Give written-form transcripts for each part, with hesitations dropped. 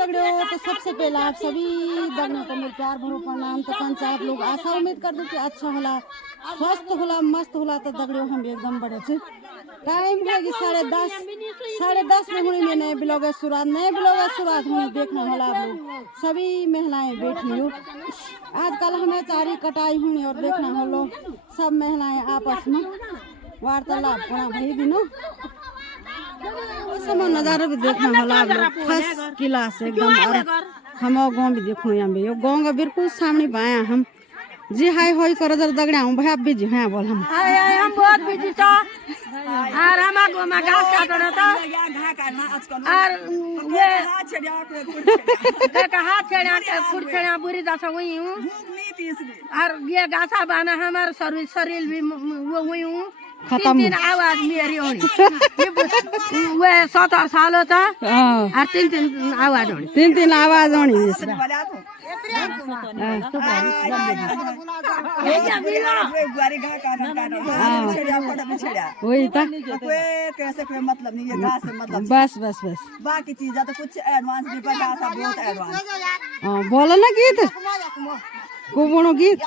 दगड़ियों, तो सबसे पहले आप सभी दगड़ियों को मेरे प्यार भरो प्रणाम। तो कंचा आप लोग आशा उम्मीद कर दो कि अच्छा होला, स्वस्थ होला, मस्त होला। तो दगड़ियों हम एकदम बड़े थे। टाइम होगी 10:30 में हुई में नए ब्लॉग शुरुआत हुई देखना होला। आप लोग सभी महिलाएं बैठी हो। आजकल हमें चारी कटाई हुई और देखना हो लो सब महिलाएं आपस में वार्तालाप होना भाई दिनों सब नजारा भी देखना होला। आप लोग फर्स्ट क्लास एकदम। और हम गाँव भी देखो यहाँ भी गाँव का बिल्कुल सामने पाया हम जी हाय होई कर जर दगड़ा हूं भाई आप बिजी हैं बोल हम बहुत बिजी था और हम आगो में घास काट रहा था और ये हाथ छेड़ा के फुट छेड़ा बुरी दशा हुई हूँ और ये घासा बाना हमारा शरीर भी वो हुई हूँ। तीन आवाज मेरी होनी वो 17 साल होता और तीन आवाज होनी वही था। कैसे कोई मतलब नहीं है घास से मतलब बस बाकी चीजें तो कुछ एडवांस नहीं पर घास बहुत एडवांस। बोलो ना गीत को बोलो गीत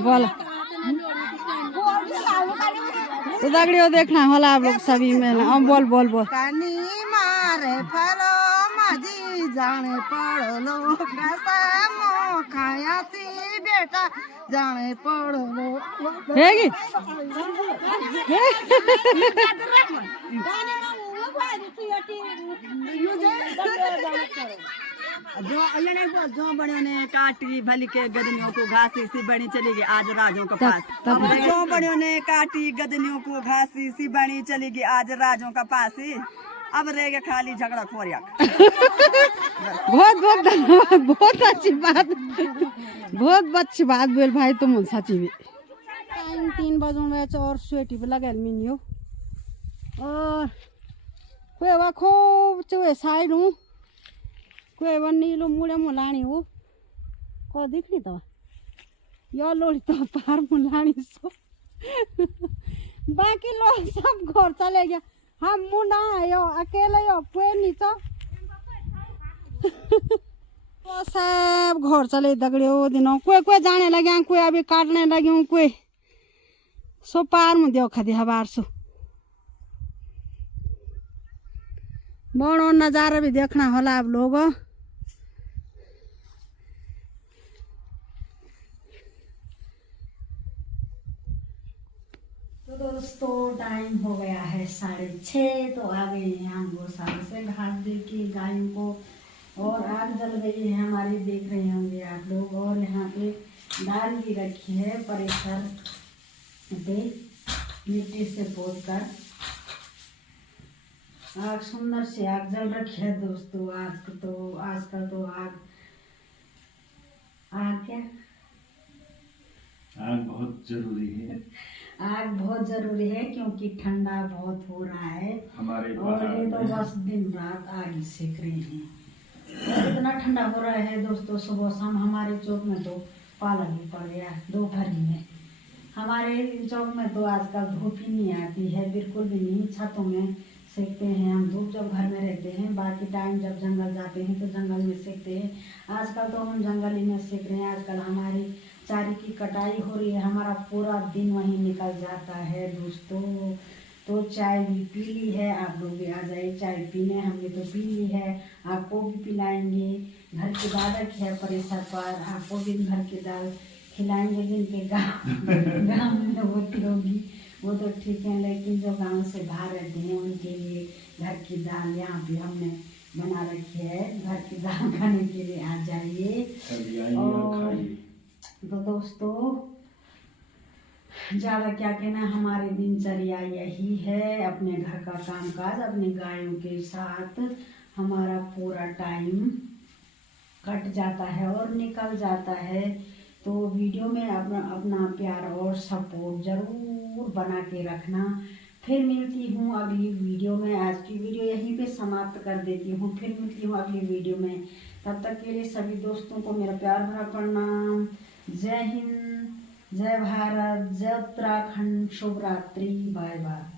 बोलो। तो दगड़ियों देखना होला आप लोग सभी में बोल कानी मारे फलो मजी जाने पड़लो कसमो खाया थी बेटा जाने पड़लो हैगी जो बड़े ने काटी भली के गदनियों को घासी सी बनी चली गई आज राजों के पास। जो बड़े ने काटी गदनियों को घासी सी बनी चली गई आज राजों का पास। अब रह गया खाली झगड़ा खोरिया। बहुत धन्यवाद। बहुत अच्छी बात बोल भाई तुम सची में। टाइम 3 बजे और स्वेटी पे लगे मिनियो और कोई खूब चुए साइड हूँ कोई नीलो मुड़े मुलानी हो को दिखनी तो यो लोड़ी तो पार मुलानी सो बाकी लोग सब घर चले गया। हम मुना यो अकेले यो कोई नहीं तो सब घर चले दगड़ियों दिनों कोई जाने लगे कोई अभी काटने लगे कोई सो पार में देखा दिया बार सो बड़ो नजारा भी देखना होला आप लोग। तो दोस्तों टाइम हो गया है 6:30। तो आ गए हैं हम गौशाला से घास दे के गायों को और आग जल गई है हमारी देख रहे होंगे आप लोग। और यहाँ पे दाल भी रखी है प्रेशर पे मिट्टी से पोत कर आग सुंदर से आग जल रखी है दोस्तों। आजकल तो आग क्या आग बहुत जरूरी है। आग बहुत जरूरी है क्योंकि ठंडा बहुत हो रहा है हमारे और ये तो बस दिन रात आग ही सेक रहे हैं। इतना ठंडा हो रहा है दोस्तों सुबह शाम हमारे चौक में तो पाला भी पड़ गया दोपहर में। हमारे चौक में तो आजकल धूप ही नहीं आती है बिल्कुल भी नहीं। छतों में सेकते हैं हम धूप जब घर में रहते हैं। बाकी टाइम जब जंगल जाते हैं तो जंगल में सेकते हैं। आजकल तो हम जंगल ही में सेक रहे हैं। आजकल हमारी चारी की कटाई हो रही है हमारा पूरा दिन वहीं निकल जाता है दोस्तों। तो चाय भी पी ली है आप लोग भी आ जाइए चाय पीने। हमने तो पी ली है आपको भी पिलाएंगे। घर की दाल रखी है प्रेशर पर आपको भी घर की दाल खिलाएंगे। जिनके गाँव में होती होगी वो तो ठीक है लेकिन जो गांव से बाहर रहते हैं उनके लिए घर की दाल यहाँ पे हमने बना रखी है। घर की दाल खाने के लिए आ जाइए। और तो दोस्तों ज़्यादा क्या कहना हमारी दिनचर्या यही है। अपने घर का कामकाज अपने गायों के साथ हमारा पूरा टाइम कट जाता है और निकल जाता है। तो वीडियो में अपना प्यार और सपोर्ट ज़रूर बना के रखना। फिर मिलती हूँ अगली वीडियो में। आज की वीडियो यहीं पे समाप्त कर देती हूँ। फिर मिलती हूँ अगली वीडियो में। तब तक के लिए सभी दोस्तों को मेरा प्यार भरा प्रणाम। जय हिंद, जय भारत, जय उत्तराखंड, शुभ रात्रि, बाय बाय।